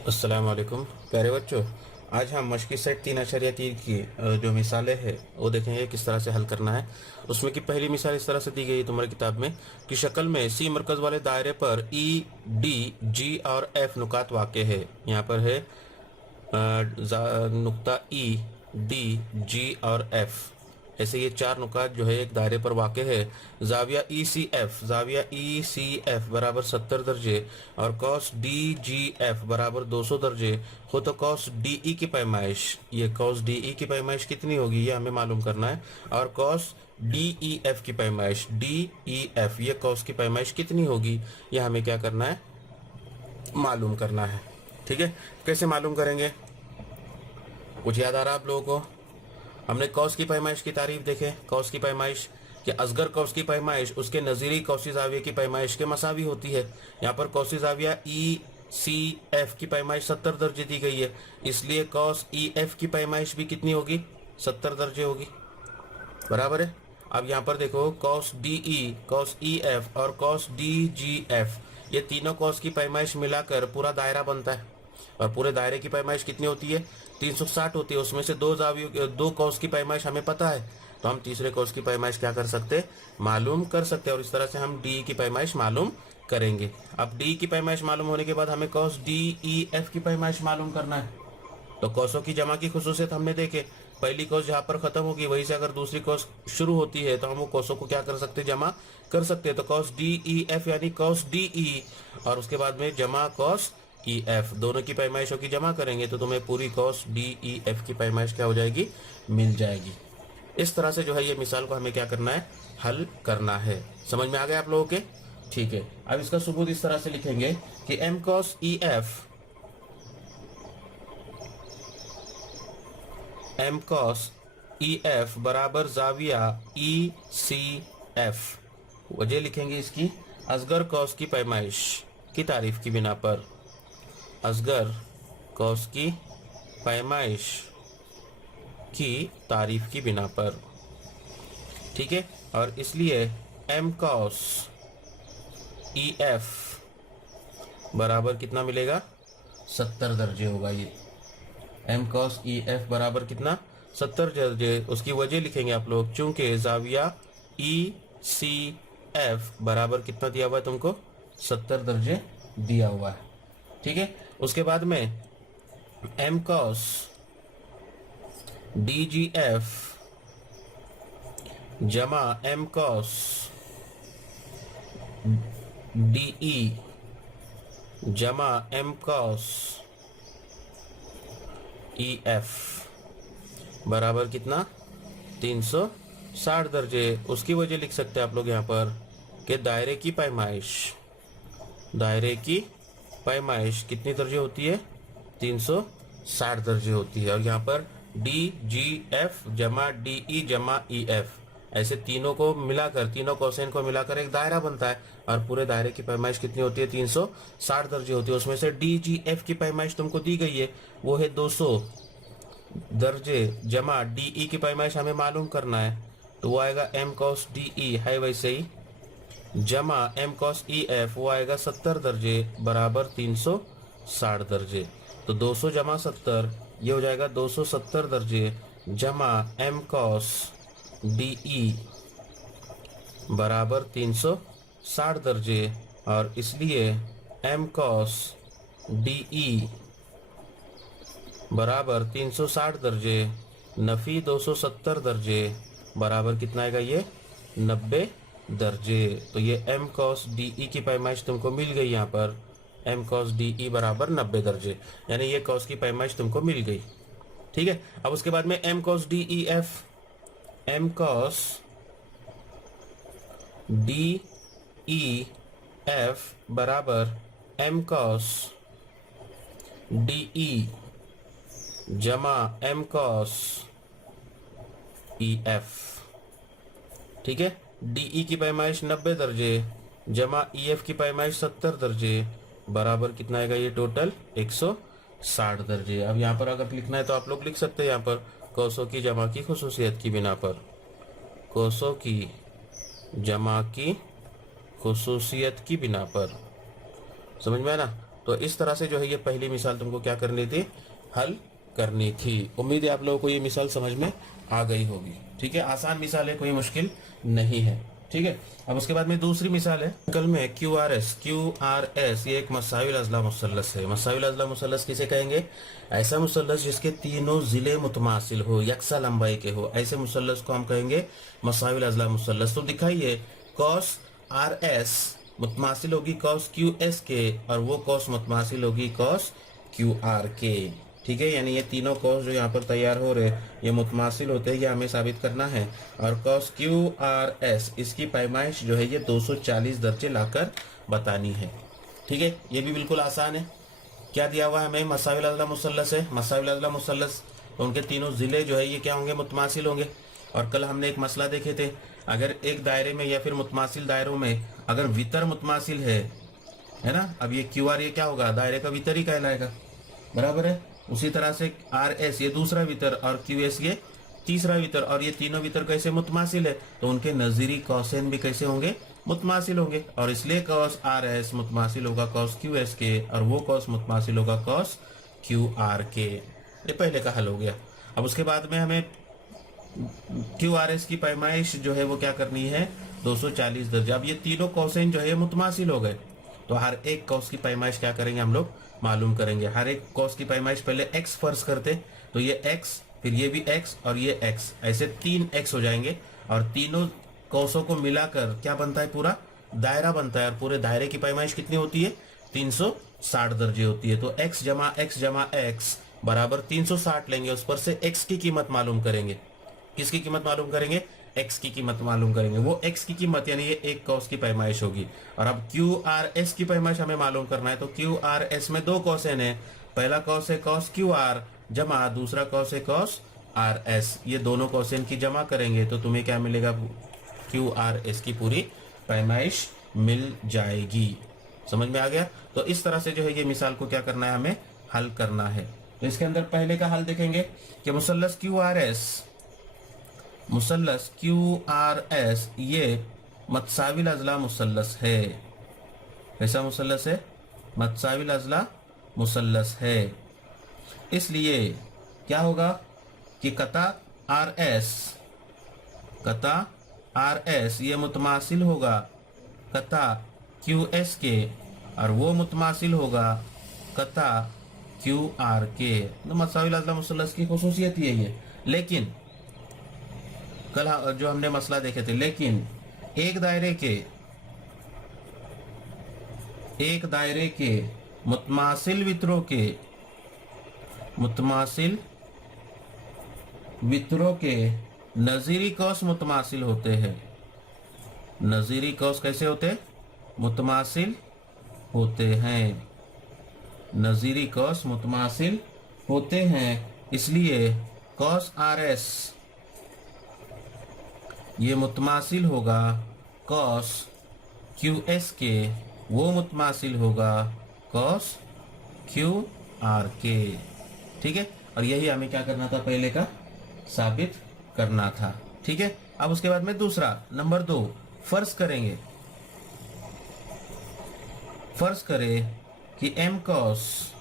अस्सलाम वालेकुम प्यारे बच्चों। आज हम मश्की सेट 3.3 की जो मिसालें हैं वो देखेंगे किस तरह से हल करना है। उसमें की पहली मिसाल इस तरह से दी गई है तुम्हारी किताब में कि शक्ल में सी मरकज वाले दायरे पर ई डी जी और एफ नुकात वाक़े है। यहाँ पर है नुक्ता ई डी जी और एफ। ऐसे ये चार नुकात जो है एक दायरे पर वाक़ है। जाविया ई सी एफ बराबर 70 दर्जे और कॉस डी जी एफ बराबर 200 दर्जे हो तो कॉस डी ई की पैमाइश, ये कॉस डी ई की पैमाइश कितनी होगी ये हमें मालूम करना है। और कॉस डी ई एफ की पैमाइश डी ई एफ, ये कॉस की पैमाइश कितनी होगी ये हमें क्या करना है, मालूम करना है। ठीक है, कैसे मालूम करेंगे? कुछ याद आ रहा है आप लोगों को? हमने कौस की पैमाइश की तारीफ देखे। कौस की पैमाइश कि असगर कौस की पैमाइश उसके नज़ीरी कौसी जाविया की पैमाइश के मसावी होती है। यहाँ पर कौसी जाविया ई सी एफ की पैमाइश 70 दर्जे दी गई है, इसलिए कौस ई एफ की पैमाइश भी कितनी होगी? 70 दर्जे होगी। बराबर है। अब यहाँ पर देखो कॉस ई एफ और कॉस डी जी एफ, ये तीनों कॉस की पैमाइश मिलाकर पूरा दायरा बनता है। और पूरे दायरे की पैमाइश कितनी होती है? 360 होती है। उसमें से दो कॉस की पैमाइश हमें पता है, तो हम तीसरे कॉस की पैमाइश क्या कर सकते, मालूम कर सकते हैं। और इस तरह से हम डी की पैमाइश मालूम करेंगे। अब डी की पैमाइश मालूम होने के बाद हमें कॉस डी ई एफ की पैमाइश मालूम करना है। तो कौसों की जमा की खुसूसियत हमने देखे। पहली कौस जहाँ पर खत्म होगी वहीं से अगर दूसरी कौस शुरू होती है तो हम वो कौसों को क्या कर सकते, जमा कर सकते हैं। तो कॉस डी ई एफ यानी कॉस डी ई और उसके बाद में जमा कॉस ई एफ, दोनों की पैमाइशों की जमा करेंगे तो तुम्हें पूरी कॉस डी ई एफ की पैमाइश क्या हो जाएगी, मिल जाएगी। इस तरह से जो है ये मिसाल को हमें क्या करना है, हल करना है। समझ में आ गया आप लोगों के? ठीक है। अब इसका सबूत इस तरह से लिखेंगे कि m cos e f, m cos e f बराबर जाविया ई सी एफ। वजह लिखेंगे इसकी, असगर कॉस की पैमाइश की तारीफ की बिना पर, असगर कॉस की पैमाइश की तारीफ की बिना पर। ठीक है, और इसलिए एम कॉस ई एफ बराबर कितना मिलेगा, 70 दर्जे होगा। ये एम कॉस ई एफ बराबर कितना, 70 दर्जे। उसकी वजह लिखेंगे आप लोग, चूंकि जाविया ई सी एफ बराबर कितना दिया हुआ है तुमको, 70 दर्जे दिया हुआ है। ठीक है, उसके बाद में m cos d g f जमा एम कॉस डी ई जमा एम कॉस ई एफ बराबर कितना, 360 दर्जे। उसकी वजह लिख सकते हैं आप लोग यहाँ पर कि दायरे की पैमाइश, दायरे की पैमाइश कितनी दर्जे होती है, 360 दर्जे होती है। और यहाँ पर डी जी एफ जमा डी ई जमा ई एफ, ऐसे तीनों को मिलाकर, तीनों कोसेन को मिलाकर एक दायरा बनता है। और पूरे दायरे की पैमाइश कितनी होती है, 360 दर्जे होती है। उसमें से डी जी एफ की पैमाइश तुमको दी गई है, वो है 200 दर्जे जमा डी ई की पैमाइश हमें मालूम करना है, तो वो आएगा एम कॉस डी ई है वैसे ही, जमा एम कॉस ई एफ वो आएगा 70 दर्जे बराबर 360 दर्जे। तो 200 जमा 70 ये हो जाएगा 270 दर्जे जमा एम कॉस डी ई बराबर 360 दर्जे। और इसलिए एम कॉस डी ई बराबर 360 दर्जे नफी 270 दर्जे बराबर कितना आएगा, ये 90 दर्जे। तो ये एम कॉस डी ई की पैमाइश तुमको मिल गई। यहाँ पर एम कॉस डी ई बराबर 90 दर्जे, यानी ये कॉस की पैमाइश तुमको मिल गई। ठीक है, अब उसके बाद में m cos d e f, m cos d e f बराबर एम कॉस डी ई जमा एम कॉस ई एफ। ठीक है, डी ई की पैमाइश 90 दर्जे जमा ई एफ की पैमाइश 70 दर्जे बराबर कितना आएगा, ये टोटल 160 दर्जे। अब यहाँ पर अगर लिखना है तो आप लोग लिख सकते हैं यहाँ पर कोसों की जमा की खुसूसियत की बिना पर, कोसों की जमा की खुसूसियत की बिना पर। समझ में आया ना? तो इस तरह से जो है ये पहली मिसाल तुमको क्या करनी थी, हल करनी थी। उम्मीद है आप लोगों को ये मिसाल समझ में आ गई होगी। ठीक है, आसान मिसाल है, कोई मुश्किल नहीं है। ठीक है, अब उसके बाद में दूसरी मिसाल है, कल में क्यू आर एस ये एक मसाविल अजला मुसल्लस है। मसाविल अजला मुसल्लस किसे कहेंगे? ऐसा मुसल्लस जिसके तीनों जिले मुतमासिल हो, यकसा लंबाई के हो, ऐसे मुसल्लस को हम कहेंगे मसाविल अजला मुसल्लस। तो दिखाइए, कॉस आर एस मुतमासिल होगी कॉस क्यू एस के, और वो कॉस मुतमासिल होगी कॉस क्यू आर के। ठीक है, यानी ये तीनों कॉस जो यहाँ पर तैयार हो रहे ये मुतमासिल होते हैं, ये हमें साबित करना है। और कॉस क्यू आर एस इसकी पैमाइश जो है ये 240 दर्जे लाकर बतानी है। ठीक है, ये भी बिल्कुल आसान है। क्या दिया हुआ है हमें? मसाविल अज़ला मुसल्लस है। मसाविल अज़ला मुसल्लस तो उनके तीनों जिले जो है ये क्या होंगे? मुतमासिल होंगे। और कल हमने एक मसला देखे थे, अगर एक दायरे में या फिर मुतमासिल दायरों में अगर वितर मुतमासिल है ना, अब ये क्यू आर ये क्या होगा? दायरे का वितर ही कहलाएगा, बराबर है। उसी तरह से आर एस ये दूसरा वितर और क्यू एस ये तीसरा वितर, और ये तीनों वितर कैसे मुतमासिल है? तो उनके नजीरी कौसेन भी कैसे होंगे? मुतमासिल होंगे। और इसलिए कॉस आर एस मुतमासिल होगा कॉस क्यू एस के, और वो कॉस मुतमासिल होगा कॉस क्यू आर के। ये पहले का हल हो गया। अब उसके बाद में हमें क्यू आर एस की पैमाइश जो है वो क्या करनी है? 240 दर्जे। अब ये तीनों कौसेन जो है मुतमासिल हो गए, तो हर एक कॉस की पैमाइश क्या करेंगे हम लोग? मालूम करेंगे। हर एक कॉस की पैमाइश पहले x फर्ज करते, तो ये x, फिर ये भी x और ये x, ऐसे 3x हो जाएंगे। और तीनों कॉसों को मिलाकर क्या बनता है? पूरा दायरा बनता है। और पूरे दायरे की पैमाइश कितनी होती है? 360 दर्जे होती है। तो x जमा x बराबर 360 लेंगे, उस पर से x की कीमत मालूम करेंगे। किसकी कीमत मालूम करेंगे? x की कीमत मालूम करेंगे। वो x की कीमत यानी ये एक कॉस की पैमाइश होगी। और अब क्यू आर एस की पैमाइश हमें मालूम करना है, तो क्यू आर एस में दो कॉसेन है। पहला कॉस है कॉस क्यू आर जमा दूसरा कॉस है कॉस आर एस। ये दोनों कॉसेन की जमा करेंगे तो तुम्हें क्या मिलेगा? क्यू आर एस की पूरी पैमाइश मिल जाएगी। समझ में आ गया? तो इस तरह से जो है ये मिसाल को क्या करना है? हमें हल करना है। तो इसके अंदर पहले का हल देखेंगे कि मुसल्लस क्यू आर एस ये मतसाविल अज़ला मुसल्लस है। कैसा मुसल्लस है? मतसाविल अज़ला मुसल्लस है। इसलिए क्या होगा कि कता आर एस ये मुतमासिल होगा कता क्यू एस के, और वो मुतमासिल होगा कता क्यू आर के। तो मतसाविल अज़ला मुसल्लस की खुसूसियत ये है। लेकिन कल जो हमने मसला देखे थे, लेकिन एक दायरे के मुतमासिल वितरों के नजीरी कौस मुतमासिल होते हैं। नजीरी कौस कैसे होते? मुतमासिल होते हैं। नजीरी कौस मुतमासिल होते हैं। इसलिए कॉस आर एस ये मुतमासिल होगा कॉस क्यू एस के, वो मुतमासिल होगा कॉस क्यू आर के। ठीक है, और यही हमें क्या करना था? पहले का साबित करना था। ठीक है, अब उसके बाद में दूसरा नंबर 2 फर्ज करें कि एम कॉस,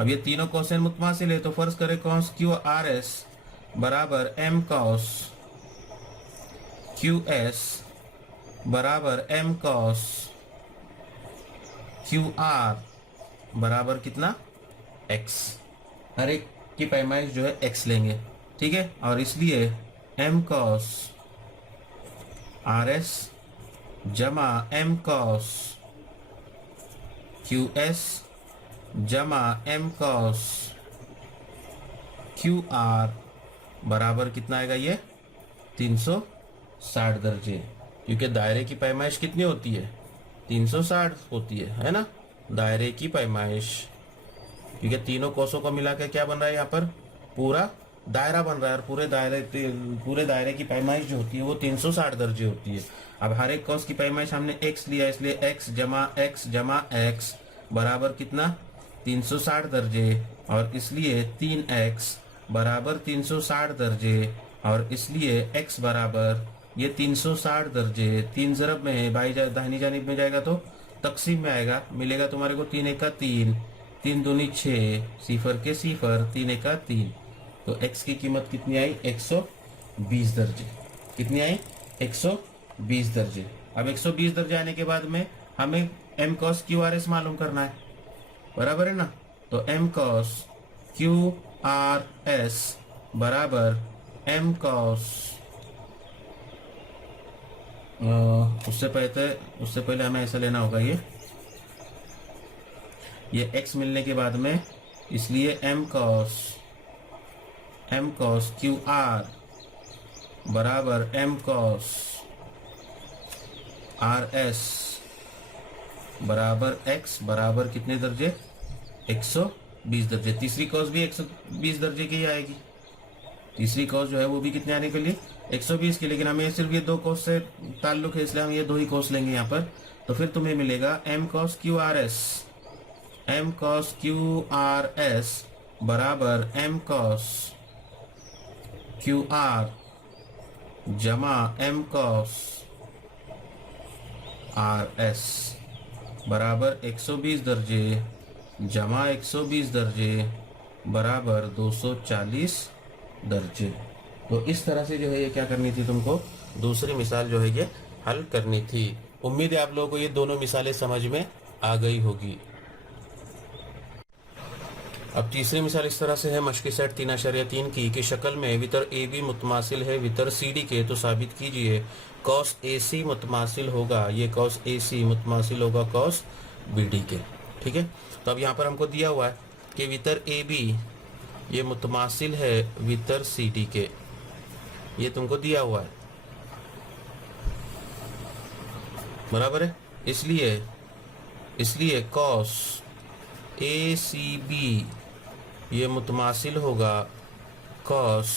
अब ये तीनों कॉसेन मुतमासिल है, तो फर्ज करें कॉस क्यू आर एस बराबर एम कॉस क्यू एस बराबर एम कॉस क्यू आर बराबर कितना? x। हर एक की पैमाइश जो है x लेंगे। ठीक है, और इसलिए m कॉस आर एस जमा m कॉस क्यू एस जमा m कॉस क्यू आर बराबर कितना आएगा? ये 360 दर्जे, क्योंकि दायरे की पैमाइश कितनी होती है? 360 होती है ना? दायरे की पैमाइश, क्योंकि तीनों कोसों को मिलाकर क्या बन रहा है? यहाँ पर पूरा दायरा बन रहा है, और पूरे दायरे की पैमाइश जो होती है वो 360 दर्जे होती है। अब हर एक कोस की पैमाइश हमने x लिया, इसलिए x जमा x बराबर कितना? 360 दर्जे, और इसलिए 3x बराबर 360 दर्जे, और इसलिए x बराबर ये 360 दर्जे 3 ज़रब में है, बाई दाहिनी जानिब में जाएगा तो तकसीम में आएगा, मिलेगा तुम्हारे को 3 एका 3, 3 दूनी 6, सिफर के सिफर, 3 एका 3। तो x की कीमत कितनी आई? 120 दर्जे। कितनी आई? 120 दर्जे। अब 120 दर्जे आने के बाद में हमें m cos QRS मालूम करना है, बराबर है ना। तो m cos QRS बराबर m cos, उससे पहले हमें ऐसा लेना होगा, ये x मिलने के बाद में, इसलिए m cos QR बराबर m cos RS बराबर x बराबर कितने दर्जे? 120 दर्जे। तीसरी कॉस भी 120 दर्जे की ही आएगी। तीसरी कॉस जो है वो भी कितने आने के लिए? 120 की। लेकिन हमें सिर्फ ये दो कॉस से ताल्लुक है, इसलिए हम ये दो ही कॉस लेंगे यहाँ पर। तो फिर तुम्हें मिलेगा m cos QRS बराबर m cos QR जमा m cos RS बराबर 120 दर्जे जमा 120 दर्जे बराबर 240 दर्जे। तो इस तरह से जो है ये क्या करनी थी तुमको? दूसरी मिसाल जो है ये हल करनी थी। उम्मीद है आप लोगों को ये दोनों मिसालें समझ में आ गई होगी। अब तीसरी मिसाल इस तरह से है, मशकी सेट 3.3 की शक्ल में वितर ए बी मुतमासिल है वितर सी डी के, तो साबित कीजिए कॉस ए सी मुतमासिल होगा, ये कॉस ए सी मुतमासिल होगा कॉस बी डी के। ठीक है, तो अब यहाँ पर हमको दिया हुआ है कि वितर ए बी ये मुतमासिल है वितर सी डी के, ये तुमको दिया हुआ है, बराबर है। इसलिए कॉस ए सी बी ये मुतमासिल होगा कॉस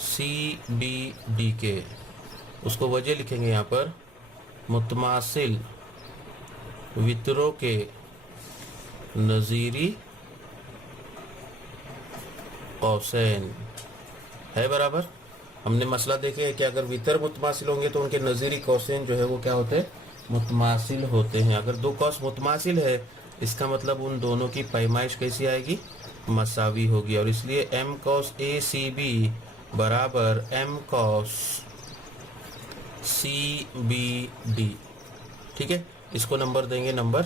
सी बी डी के। उसको वजह लिखेंगे यहाँ पर, मुतमासिल वितरों के नज़ीरी कौसैन है, बराबर। हमने मसला देखे कि अगर वितर मुतमासिल होंगे तो उनके नज़ीरी कौसैन जो है वो क्या होते हैं? मुतमासिल होते हैं। अगर दो कौस मुतमासिल है इसका मतलब उन दोनों की पैमाइश कैसी आएगी? मसावी होगी। और इसलिए m cos a c b बराबर m cos c b d। ठीक है, इसको नंबर देंगे नंबर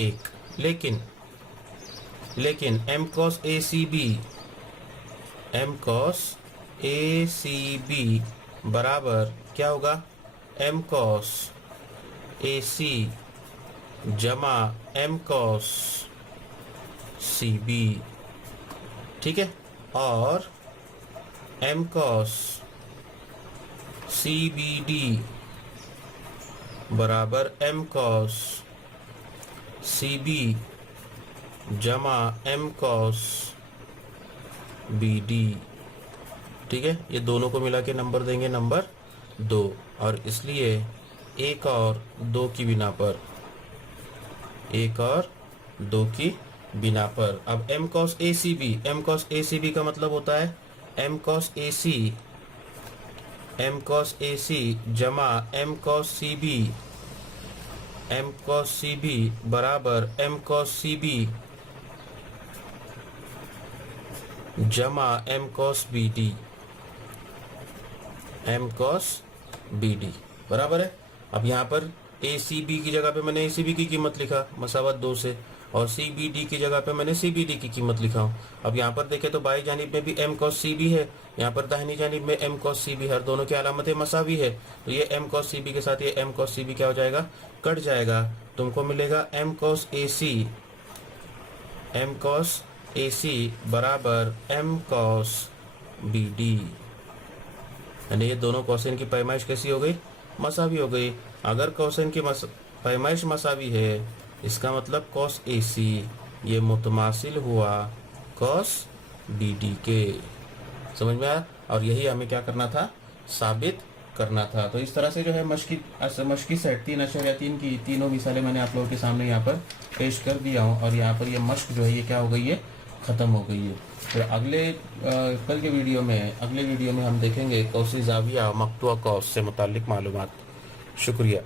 1। लेकिन m cos a c b बराबर क्या होगा? m cos a c जमा m cos c b। ठीक है, और m cos c b d बराबर m cos c b जमा m cos b d। ठीक है, ये दोनों को मिला के नंबर देंगे नंबर 2। और इसलिए 1 और 2 की बिना पर, 1 और 2 की बिना पर अब m cos a c b का मतलब होता है m cos a c जमा m cos c b बराबर m cos c b जमा m cos b d बराबर है। अब यहाँ पर ए सी बी की जगह पे मैंने ए सी बी की कीमत लिखा मसावत 2 से, और सी बी डी की जगह पे मैंने सी बी डी की कीमत लिखा हूँ। अब यहाँ पर देखें तो बाई जानिब में भी m cos सी बी है, यहाँ पर दाहिनी जानिब में m cos सी बी, हर दोनों की अलामतें मसावी है। तो ये m cos सी बी के साथ ये m cos सी बी क्या हो जाएगा? कट जाएगा। तुमको मिलेगा m cos ए सी बराबर m cos बी डी। यानी ये दोनों कोसेन की पैमाइश कैसी हो गई? मसावी हो गई। अगर कोसेन की पैमाइश मसावी है इसका मतलब cos AC ये मुतमासिल हुआ cos BD के। समझ में आया? और यही हमें क्या करना था? साबित करना था। तो इस तरह से जो है मशकी सेट 3.3 की तीनों मिसालें मैंने आप लोगों के सामने यहाँ पर पेश कर दिया हूँ। और यहाँ पर ये मश्क जो है ये क्या हो गई है? ख़त्म हो गई है। फिर कल के वीडियो में अगले वीडियो में हम देखेंगे कौसी ज़ाविया मक्तुआ कौस से मुताल्लिक मालूमात। शुक्रिया।